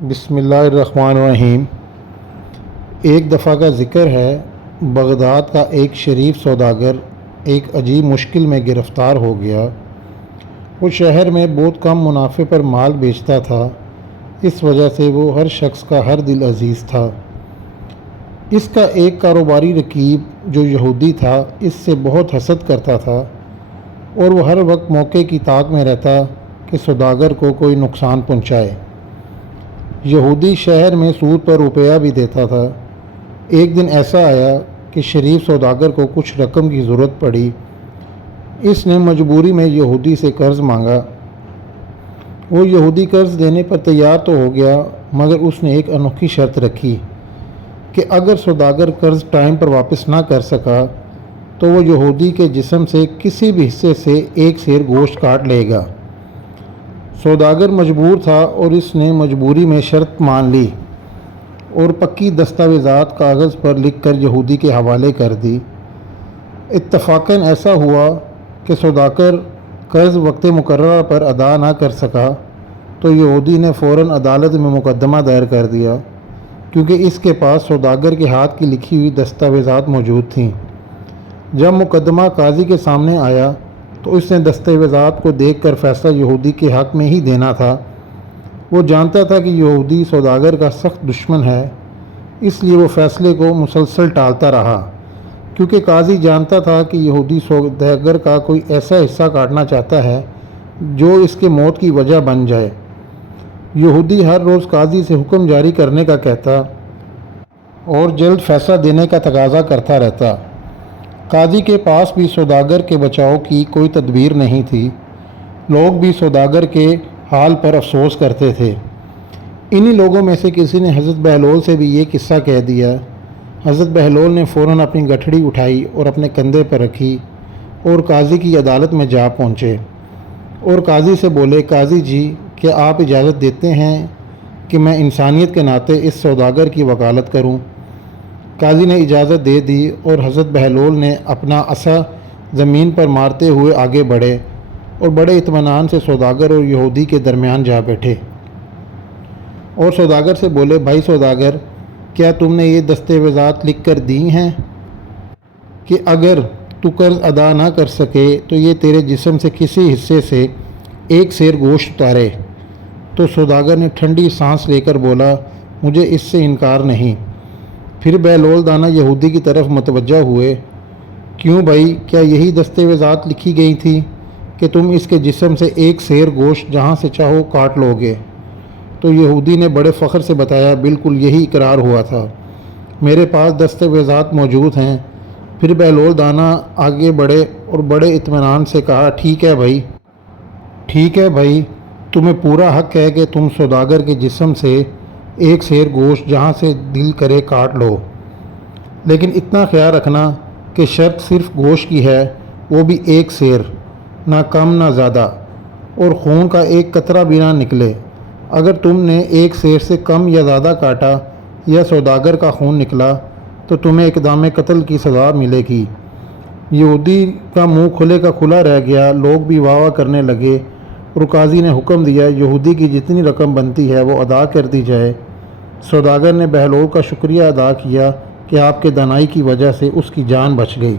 بسم اللہ الرحمن الرحیم۔ ایک دفعہ کا ذکر ہے، بغداد کا ایک شریف سوداگر ایک عجیب مشکل میں گرفتار ہو گیا۔ وہ شہر میں بہت کم منافع پر مال بیچتا تھا، اس وجہ سے وہ ہر شخص کا ہر دل عزیز تھا۔ اس کا ایک کاروباری رقیب جو یہودی تھا اس سے بہت حسد کرتا تھا اور وہ ہر وقت موقع کی طاق میں رہتا کہ سوداگر کو کوئی نقصان پہنچائے۔ یہودی شہر میں سود پر روپیہ بھی دیتا تھا۔ ایک دن ایسا آیا کہ شریف سوداگر کو کچھ رقم کی ضرورت پڑی۔ اس نے مجبوری میں یہودی سے قرض مانگا۔ وہ یہودی قرض دینے پر تیار تو ہو گیا، مگر اس نے ایک انوکھی شرط رکھی کہ اگر سوداگر قرض ٹائم پر واپس نہ کر سکا تو وہ یہودی کے جسم سے کسی بھی حصے سے ایک سیر گوشت کاٹ لے گا۔ سوداگر مجبور تھا اور اس نے مجبوری میں شرط مان لی اور پکی دستاویزات کاغذ پر لکھ کر یہودی کے حوالے کر دی۔ اتفاقاً ایسا ہوا کہ سوداگر قرض وقت مقررہ پر ادا نہ کر سکا تو یہودی نے فوراً عدالت میں مقدمہ دائر کر دیا، کیونکہ اس کے پاس سوداگر کے ہاتھ کی لکھی ہوئی دستاویزات موجود تھیں۔ جب مقدمہ قاضی کے سامنے آیا تو اس نے دستاویزات کو دیکھ کر فیصلہ یہودی کے حق میں ہی دینا تھا۔ وہ جانتا تھا کہ یہودی سوداگر کا سخت دشمن ہے، اس لیے وہ فیصلے کو مسلسل ٹالتا رہا، کیونکہ قاضی جانتا تھا کہ یہودی سوداگر کا کوئی ایسا حصہ کاٹنا چاہتا ہے جو اس کے موت کی وجہ بن جائے۔ یہودی ہر روز قاضی سے حکم جاری کرنے کا کہتا اور جلد فیصلہ دینے کا تقاضا کرتا رہتا۔ قاضی کے پاس بھی سوداگر کے بچاؤ کی کوئی تدبیر نہیں تھی۔ لوگ بھی سوداگر کے حال پر افسوس کرتے تھے۔ انہی لوگوں میں سے کسی نے حضرت بہلول سے بھی یہ قصہ کہہ دیا۔ حضرت بہلول نے فوراً اپنی گٹھڑی اٹھائی اور اپنے کندھے پر رکھی اور قاضی کی عدالت میں جا پہنچے اور قاضی سے بولے، قاضی جی، کیا آپ اجازت دیتے ہیں کہ میں انسانیت کے ناطے اس سوداگر کی وکالت کروں؟ قاضی نے اجازت دے دی اور حضرت بہلول نے اپنا عصا زمین پر مارتے ہوئے آگے بڑھے اور بڑے اطمینان سے سوداگر اور یہودی کے درمیان جا بیٹھے اور سوداگر سے بولے، بھائی سوداگر، کیا تم نے یہ دستاویزات لکھ کر دی ہیں کہ اگر تو قرض ادا نہ کر سکے تو یہ تیرے جسم سے کسی حصے سے ایک سیر گوشت اتارے؟ تو سوداگر نے ٹھنڈی سانس لے کر بولا، مجھے اس سے انکار نہیں۔ پھر بہلول دانا یہودی کی طرف متوجہ ہوئے، کیوں بھائی، کیا یہی دستاویزات لکھی گئی تھی کہ تم اس کے جسم سے ایک سیر گوشت جہاں سے چاہو کاٹ لو گے؟ تو یہودی نے بڑے فخر سے بتایا، بالکل یہی اقرار ہوا تھا، میرے پاس دستاویزات موجود ہیں۔ پھر بہلول دانا آگے بڑھے اور بڑے اطمینان سے کہا، ٹھیک ہے بھائی، تمہیں پورا حق ہے کہ تم سوداگر کے جسم سے ایک سیر گوشت جہاں سے دل کرے کاٹ لو، لیکن اتنا خیال رکھنا کہ شرط صرف گوشت کی ہے، وہ بھی ایک سیر، نہ کم نہ زیادہ، اور خون کا ایک قطرہ بھی نہ نکلے۔ اگر تم نے ایک سیر سے کم یا زیادہ کاٹا یا سوداگر کا خون نکلا تو تمہیں اقدام قتل کی سزا ملے گی۔ یہودی کا منہ کھلے کا کھلا رہ گیا، لوگ بھی واہ واہ کرنے لگے اور قاضی نے حکم دیا، یہودی کی جتنی رقم بنتی ہے وہ ادا کر دی جائے۔ سوداگر نے بہلول کا شکریہ ادا کیا کہ آپ کے دانائی کی وجہ سے اس کی جان بچ گئی۔